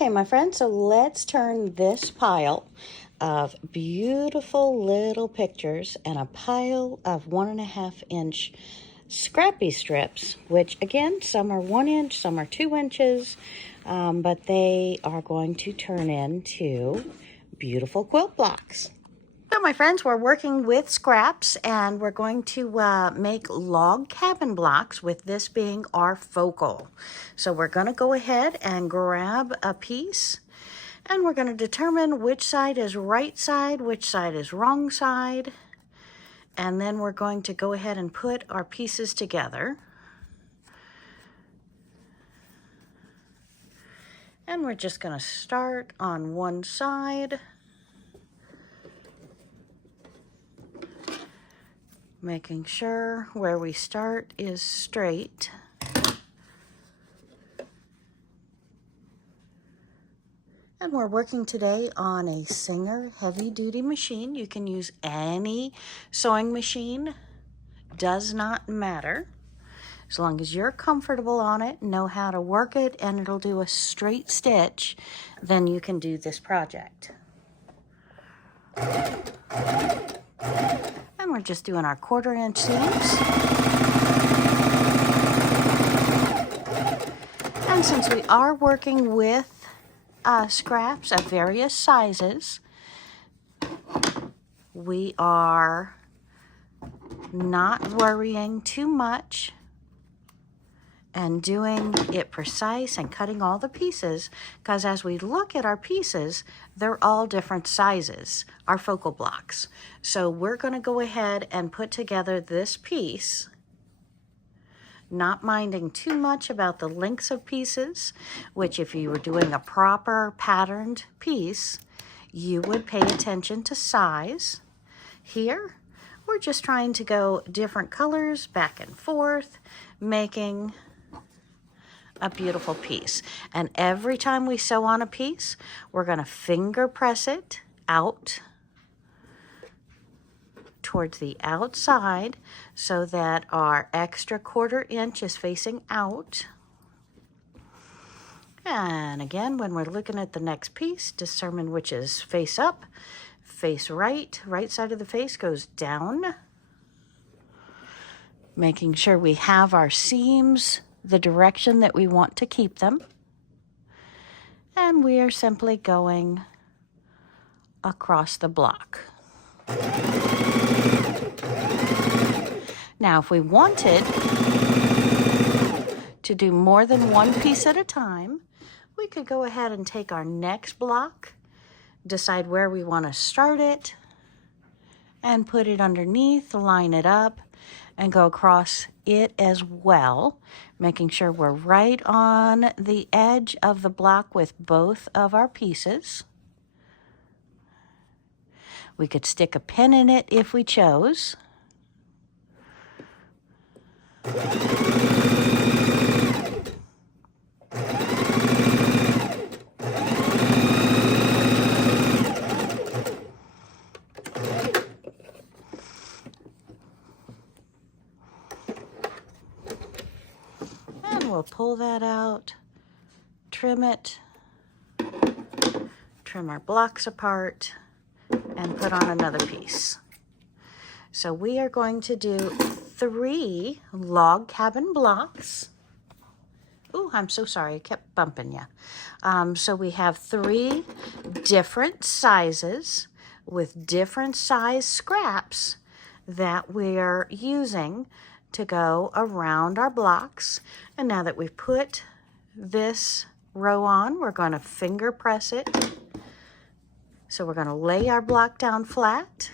Okay, my friends, so let's turn this pile of beautiful little pictures and a pile of 1.5 inch Scrappy strips, which again, some are 1 inch, some are 2 inches, but they are going to turn into beautiful quilt blocks. So my friends, we're working with scraps and we're going to make log cabin blocks, with this being our focal. So we're going to go ahead and grab a piece and we're going to determine which side is right side, which side is wrong side. And then we're going to go ahead and put our pieces together. And we're just going to start on one side, making sure where we start is straight. And we're working today on a Singer heavy-duty machine. You can use any sewing machine, does not matter. As long as you're comfortable on it, know how to work it, and it'll do a straight stitch, then you can do this project. And we're just doing our 1/4 inch seams. And since we are working with scraps of various sizes, we are not worrying too much and doing it precise and cutting all the pieces, because as we look at our pieces, they're all different sizes, our focal blocks. So we're going to go ahead and put together this piece, not minding too much about the lengths of pieces, which if you were doing a proper patterned piece, you would pay attention to size. Here, we're just trying to go different colors back and forth, making a beautiful piece. And every time we sew on a piece, we're going to finger press it out towards the outside so that our extra 1/4 inch is facing out. And again, when we're looking at the next piece, determine which is face up, face right. Right side of the face goes down. Making sure we have our seams the direction that we want to keep them. And we are simply going across the block. Now, if we wanted to do more than one piece at a time, we could go ahead and take our next block, decide where we want to start it, and put it underneath, line it up, and go across it as well, making sure we're right on the edge of the block with both of our pieces. We could stick a pin in it if we chose. We'll pull that out, trim it, trim our blocks apart, and put on another piece. So we are going to do 3 log cabin blocks. Oh, I'm so sorry, I kept bumping you. So we have 3 different sizes with different size scraps that we're using to go around our blocks. And now that we've put this row on, we're going to finger press it. So we're going to lay our block down flat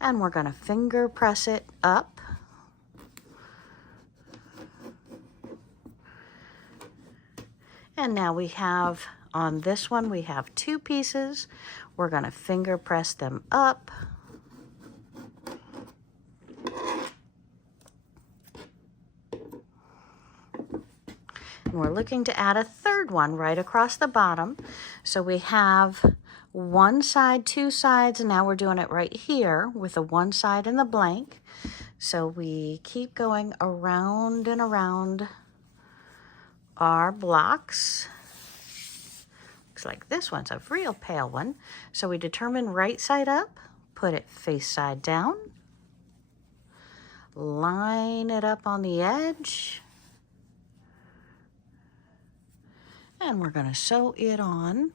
and we're going to finger press it up. And now we have, on this one, we have 2 pieces. We're going to finger press them up. And we're looking to add a 3rd one right across the bottom. So we have one side, 2 sides, and now we're doing it right here with the one side in the blank. So we keep going around and around our blocks, looks like this one's a real pale one. So we determine right side up, put it face side down, line it up on the edge, and we're going to sew it on.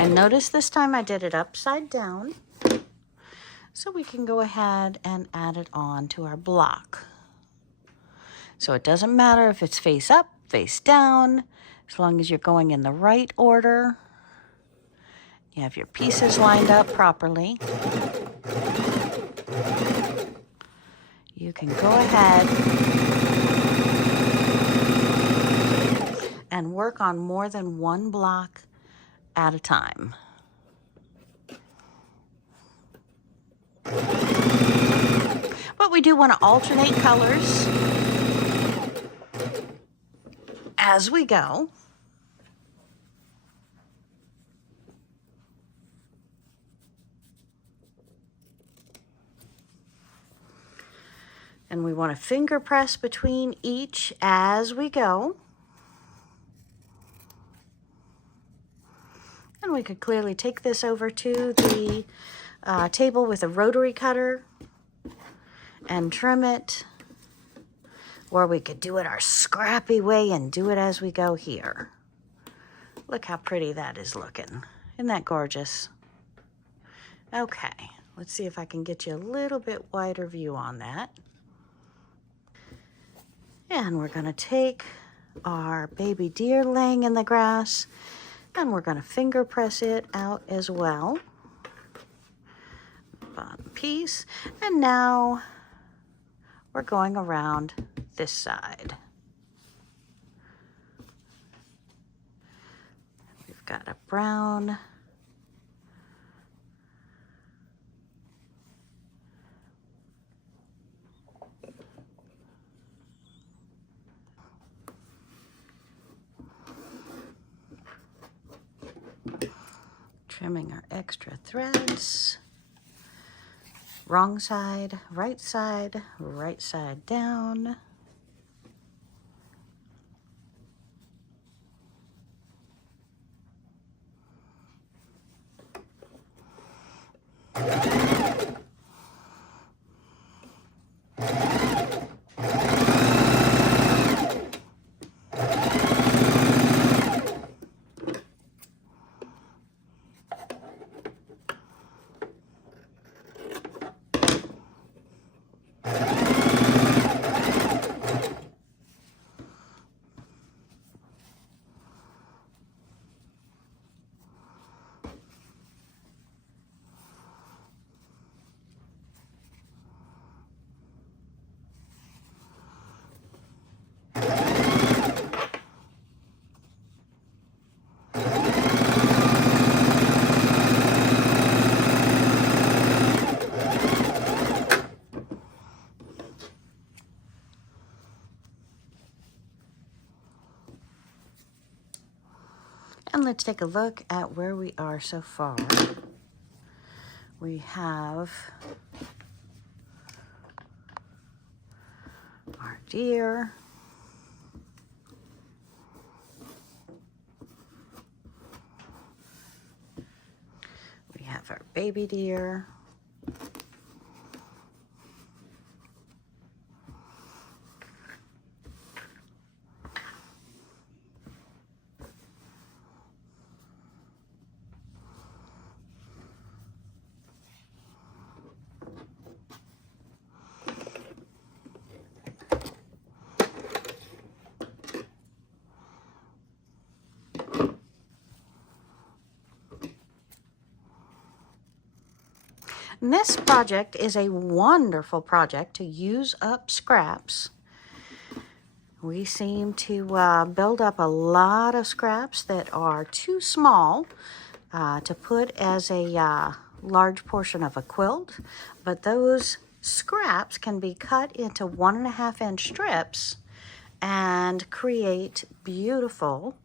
And notice this time I did it upside down, so we can go ahead and add it on to our block. So it doesn't matter if it's face up, face down, as long as you're going in the right order. You have your pieces lined up properly. You can go ahead and work on more than one block at a time. But we do want to alternate colors as we go. And we want to finger press between each as we go. And we could clearly take this over to the table with a rotary cutter and trim it. Or we could do it our Scrappy way and do it as we go here. Look how pretty that is looking. Isn't that gorgeous? Okay, let's see if I can get you a little bit wider view on that. And we're going to take our baby deer laying in the grass, and we're going to finger press it out as well. Bottom piece. And now we're going around this side. We've got a brown. Trimming our extra threads. Wrong side, right side down. And let's take a look at where we are so far. We have our deer. We have our baby deer. And this project is a wonderful project to use up scraps. We seem to build up a lot of scraps that are too small to put as a large portion of a quilt, but those scraps can be cut into 1.5-inch strips and create beautiful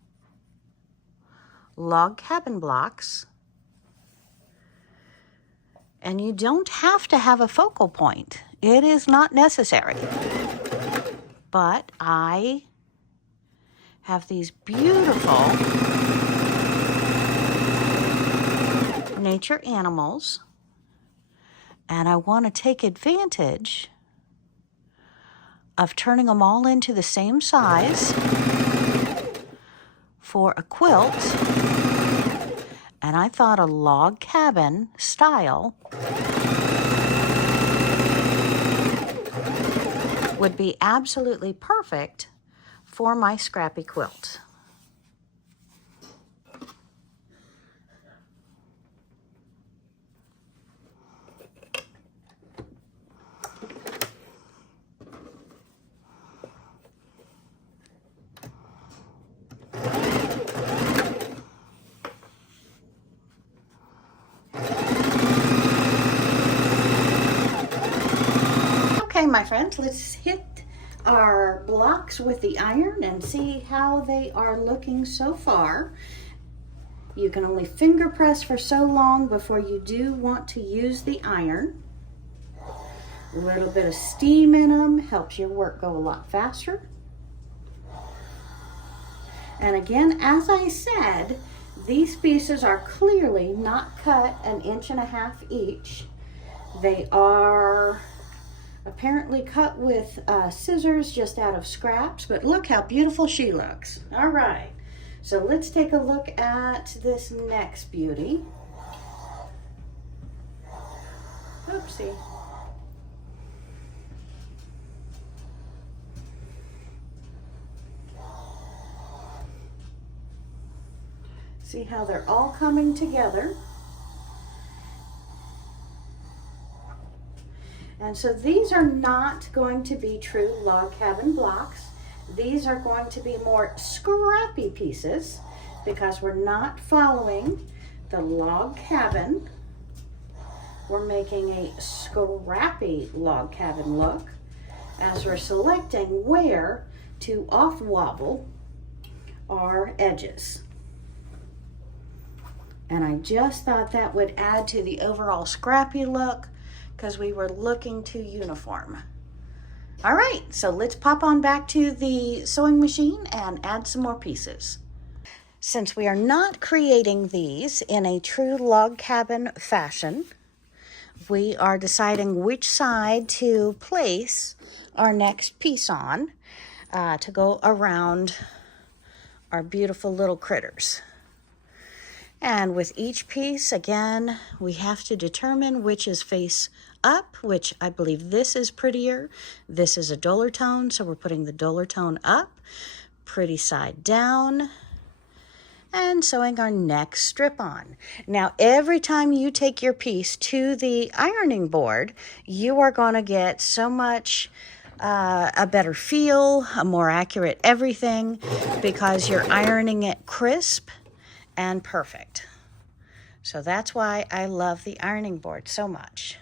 log cabin blocks. And you don't have to have a focal point. It is not necessary. But I have these beautiful nature animals, and I want to take advantage of turning them all into the same size for a quilt. And I thought a log cabin style would be absolutely perfect for my Scrappy quilt. Okay, my friends, let's hit our blocks with the iron and see how they are looking so far. You can only finger press for so long before you do want to use the iron. A little bit of steam in them helps your work go a lot faster. And again, as I said, these pieces are clearly not cut 1.5 inches each. They are apparently cut with scissors just out of scraps, but look how beautiful she looks. All right, so let's take a look at this next beauty. Oopsie. See how they're all coming together. And so these are not going to be true log cabin blocks. These are going to be more scrappy pieces because we're not following the log cabin. We're making a scrappy log cabin look as we're selecting where to off wobble our edges. And I just thought that would add to the overall scrappy look because we were looking too uniform. All right, so let's pop on back to the sewing machine and add some more pieces. Since we are not creating these in a true log cabin fashion, we are deciding which side to place our next piece on to go around our beautiful little critters. And with each piece, again, we have to determine which is face up, which I believe this is prettier. This is a duller tone, so we're putting the duller tone up, pretty side down, and sewing our next strip on. Now, every time you take your piece to the ironing board, you are going to get so much a better feel, a more accurate everything, because you're ironing it crisp and perfect. So that's why I love the ironing board so much.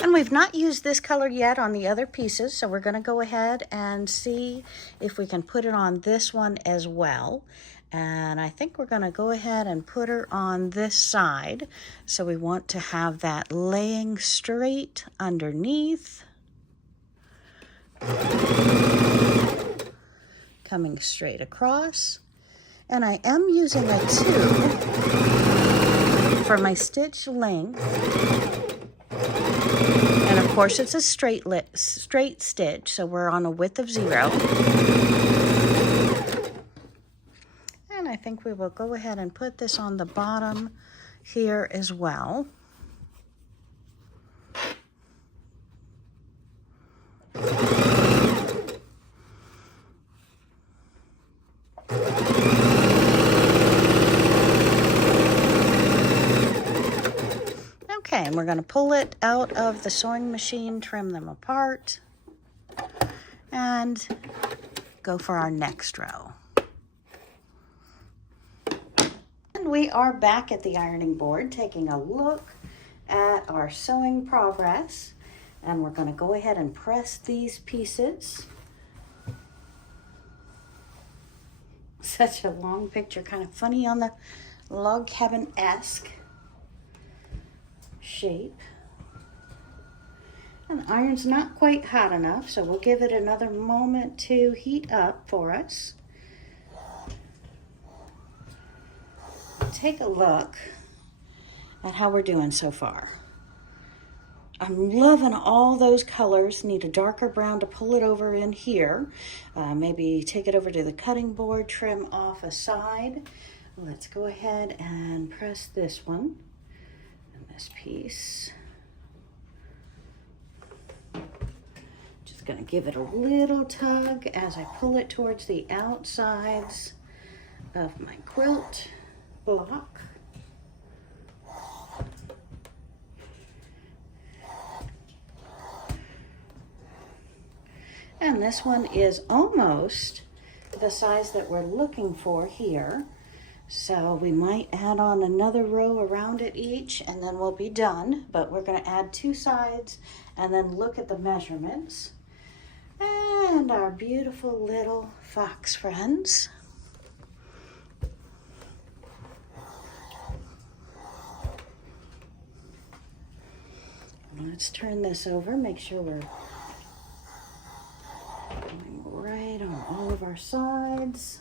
And we've not used this color yet on the other pieces, so we're going to go ahead and see if we can put it on this one as well. And I think we're going to go ahead and put her on this side. So we want to have that laying straight underneath. Coming straight across. And I am using a 2 for my stitch length. And of course it's a straight stitch, so we're on a width of 0. I think we will go ahead and put this on the bottom here as well. Okay, and we're going to pull it out of the sewing machine, trim them apart, and go for our next row. And we are back at the ironing board taking a look at our sewing progress, and we're going to go ahead and press these pieces. Such a long picture, kind of funny on the log cabin-esque shape. And the iron's not quite hot enough, so we'll give it another moment to heat up for us. Take a look at how we're doing so far. I'm loving all those colors. Need a darker brown to pull it over in here. Maybe take it over to the cutting board, trim off a side. Let's go ahead and press this one and this piece. Just gonna give it a little tug as I pull it towards the outsides of my quilt block. And this one is almost the size that we're looking for here. So we might add on another row around it each and then we'll be done. But we're gonna add 2 sides and then look at the measurements. And our beautiful little fox friends. Let's turn this over, make sure we're going right on all of our sides.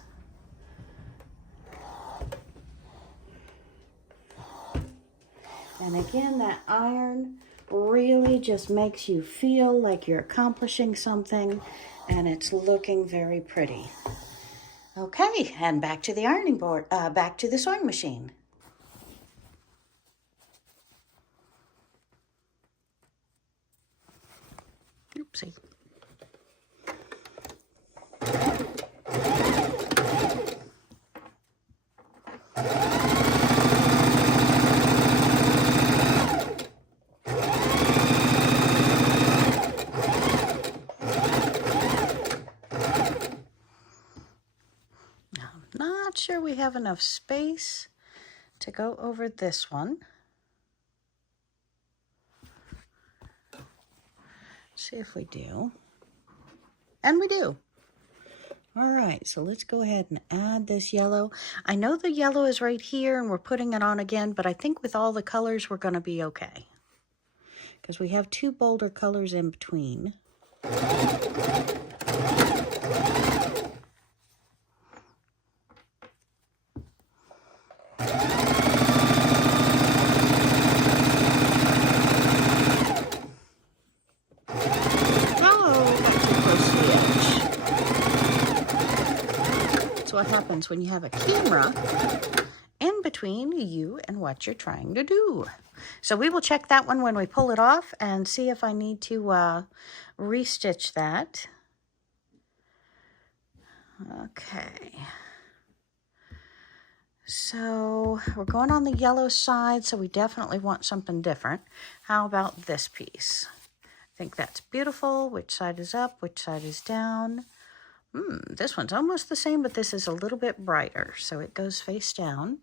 And again, that iron really just makes you feel like you're accomplishing something and it's looking very pretty. Okay, and back to the ironing board, back to the sewing machine. Oopsie. Not sure we have enough space to go over this one. See if we do. And we do. All right, so let's go ahead and add this yellow. I know the yellow is right here and we're putting it on again, but I think with all the colors we're going to be okay. Because we have 2 bolder colors in between. What happens when you have a camera in between you and what you're trying to do. So we will check that one when we pull it off and see if I need to restitch that. Okay. So we're going on the yellow side, so we definitely want something different. How about this piece? I think that's beautiful. Which side is up? Which side is down? This one's almost the same, but this is a little bit brighter, so it goes face down.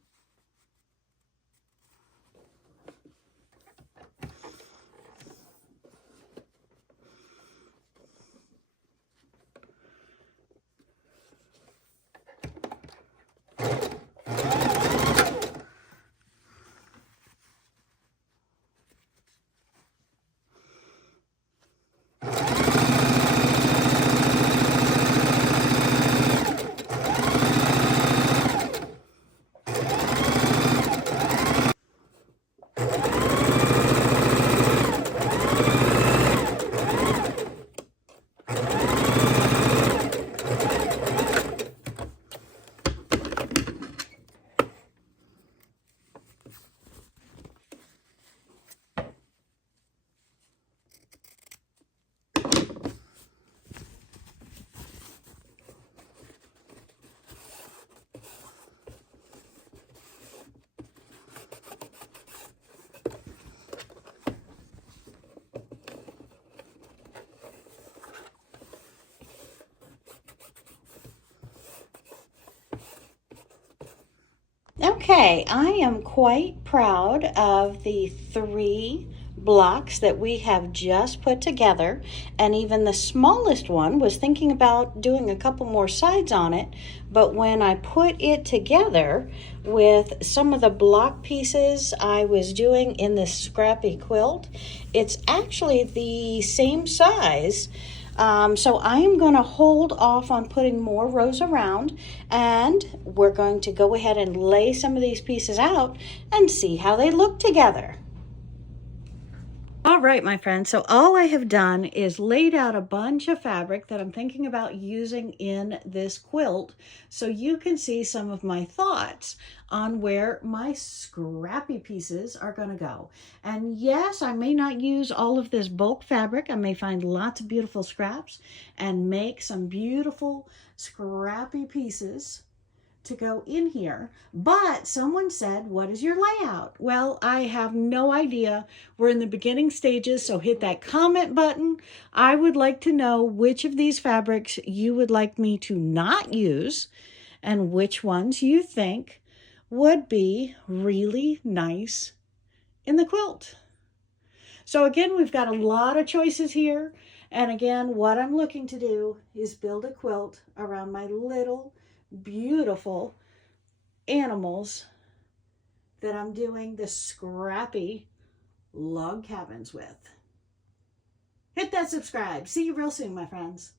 Okay, I am quite proud of the 3 blocks that we have just put together, and even the smallest one was thinking about doing a couple more sides on it, but when I put it together with some of the block pieces I was doing in the Scrappy quilt, it's actually the same size. So I am going to hold off on putting more rows around, and we're going to go ahead and lay some of these pieces out and see how they look together. All right, my friends, so all I have done is laid out a bunch of fabric that I'm thinking about using in this quilt so you can see some of my thoughts on where my scrappy pieces are going to go. And yes, I may not use all of this bulk fabric. I may find lots of beautiful scraps and make some beautiful scrappy pieces to go in here, but someone said, what is your layout? Well, I have no idea. We're in the beginning stages, so hit that comment button. I would like to know which of these fabrics you would like me to not use and which ones you think would be really nice in the quilt. So again, we've got a lot of choices here. And again, what I'm looking to do is build a quilt around my little beautiful animals that I'm doing the scrappy log cabins with. Hit that subscribe. See you real soon, my friends.